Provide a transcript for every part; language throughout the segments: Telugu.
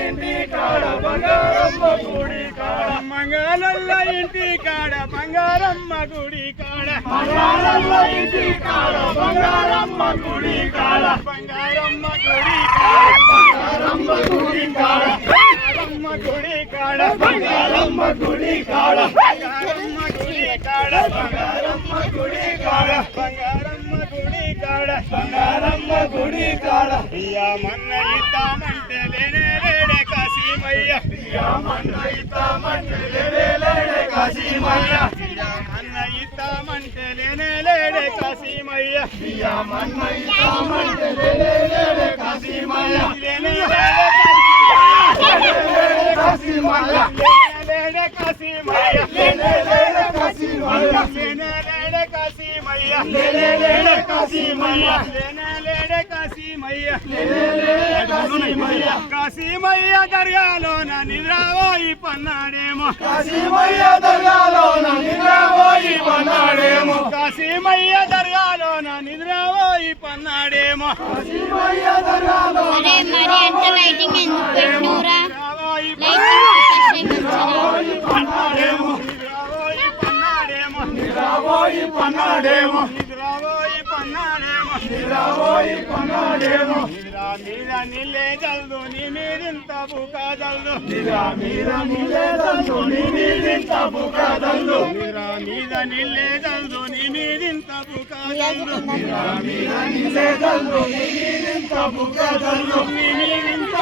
ఇంటి కాడ బంగారమ్మ గుడి కాడ మంగళల్ల ఇంటి కాడ బంగారమ్మ గుడి కాడ మంగళల్ల ఇంటి కాడ బంగారమ్మ గుడి కాడ బంగారమ్మ గుడి కాడ బంగారమ్మ గుడి కాడ బంగారమ్మ గుడి కాడ బంగారమ్మ గుడి కాడ బంగారమ్మ గుడి కాడ బంగారమ్మ గుడి కాడ బంగారమ్మ గుడి కాడ మన్న ఇద్దామంటే లేనే కాశీమయ్య మన్న ఇద్దామంటే లేనే కాశీమయ్య మన్న ఇద్దామంటే లేనే కాశీమయ్య మన్న ఇద్దామంటే లేనే కాశీమయ్య లేనే కాశీమయ్య లేనే కాశీమయ్య లేనే కాశీమయ్య లేనే కాశీమయ్య లేనే కాశీమయ్య లేనే కాశీమయ్య కాశీమయ్య దర్యాలోన నిద్రపోయి పన్నాడేమో కాశీమయ్య దర్యాలోన నిద్రపోయి పన్నాడేమో కాశీమయ్య దర్యాలోన నిద్రపోయి పన్నాడేమో కాశీమయ్య దర్యాలోన మరి అంత లైటింగ్ ఎందుకు పెట్టినవురా నిద్రపోయి పన్నాడేమో నిద్రపోయి పన్నాడేమో నిద్రపోయి పన్నాడేమో నిద్రపోయి పన్నాడేమో నిద్రపోయి పన్నాడేమో నిద్ర మీద నిల్లే జల్దు నీ మీరింత బుకా జల్దు నిద్ర మీద నిల్లే జల్దు నీ మీరింత బుకా జల్దు నిద్ర మీద నిల్లే జల్దు నీ మీరింత బుకా జల్దు నిద్ర మీద నిల్లే జల్దు నీ మీరింత బుకా జల్దు నీ మీరింత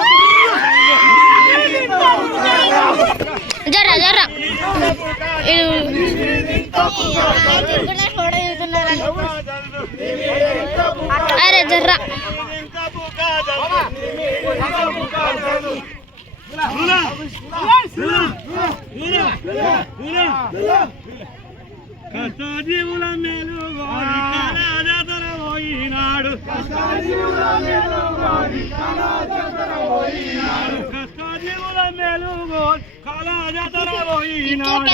జరా జరా అరే జర్రా కష్టజీవుల మేలు జాతర పోయినాడు కష్టజీవుల మేలు కష్టజీవుల మేలు కళా జాతర పోయినాడు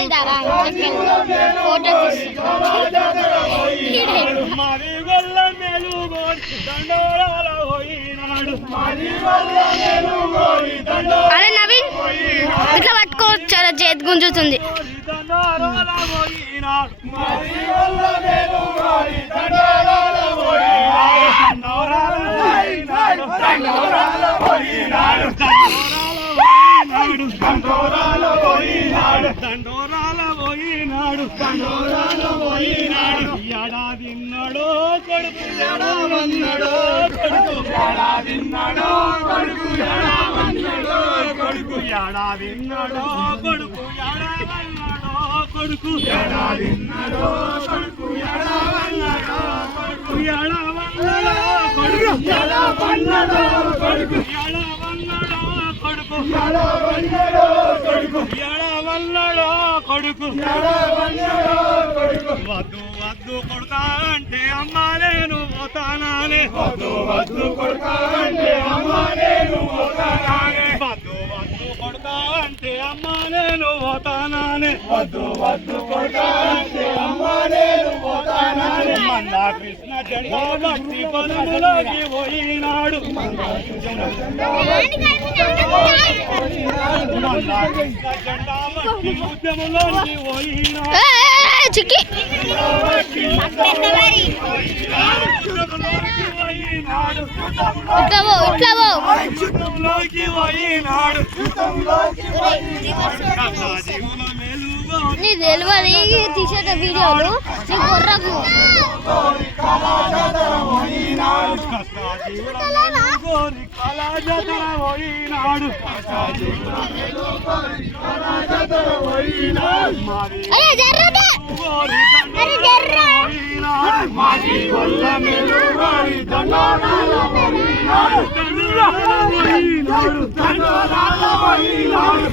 మరి గొల్ల మేలు దండోరాల పోయినాడు అరే నవీన్ ఇట్లా పట్టుకోవచ్చు చాలా చేతి గుంజుతుంది ఏడాదిన్నడో కొడుకు ఏడావన్నడో కొడుకు ఏడాదిన్నడో కొడుకు ఏడావన్నడో కొడుకు ఏడాదిన్నడో కొడుకు ఏడావన్నడో కొడుకు ఏడాదిన్నడో కొడుకు ఏడావన్నడో కొడుకు ఏడావన్నడో కొడుకు ఏడావన్నడో కొడుకు ఏడావన్నడో కొడుకు ఏడావన్నడో కొడుకు ఏడావన్నడో కొడుకు ఏడావన్నడో కొడుకు వద్దు వద్దు కొడుకా అంటే అమ్మ నేను పోతానానే వద్దు వద్దు కొడుకా అంటే అమ్మ నేను పోతానానే వద్దు వద్దు కొడుకా అంటే అమ్మ నేను పోతానానే వద్దు వద్దు కొడుకా అంటే అమ్మ నేను పోతానానే మన్నా కృష్ణ జెండా భక్తి పదములోకి పోయినాడు మన్నా కృష్ణ జెండా భక్తి ఉద్యమంలోకి పోయినాడు చిక్కి నీ తెలియదు తీసేట వీడియోలు నీ కొర్రకు అరే జర్రా అరే జర్రా మాది వల్ల మేలు వారి దండోరాల పోయినాడు దండోరాల పోయినాడు దండోరాల పోయినాడు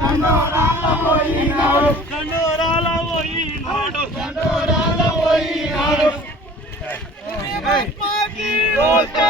దండోరాల పోయినాడు దండోరాల పోయినాడు దండోరాల పోయినాడు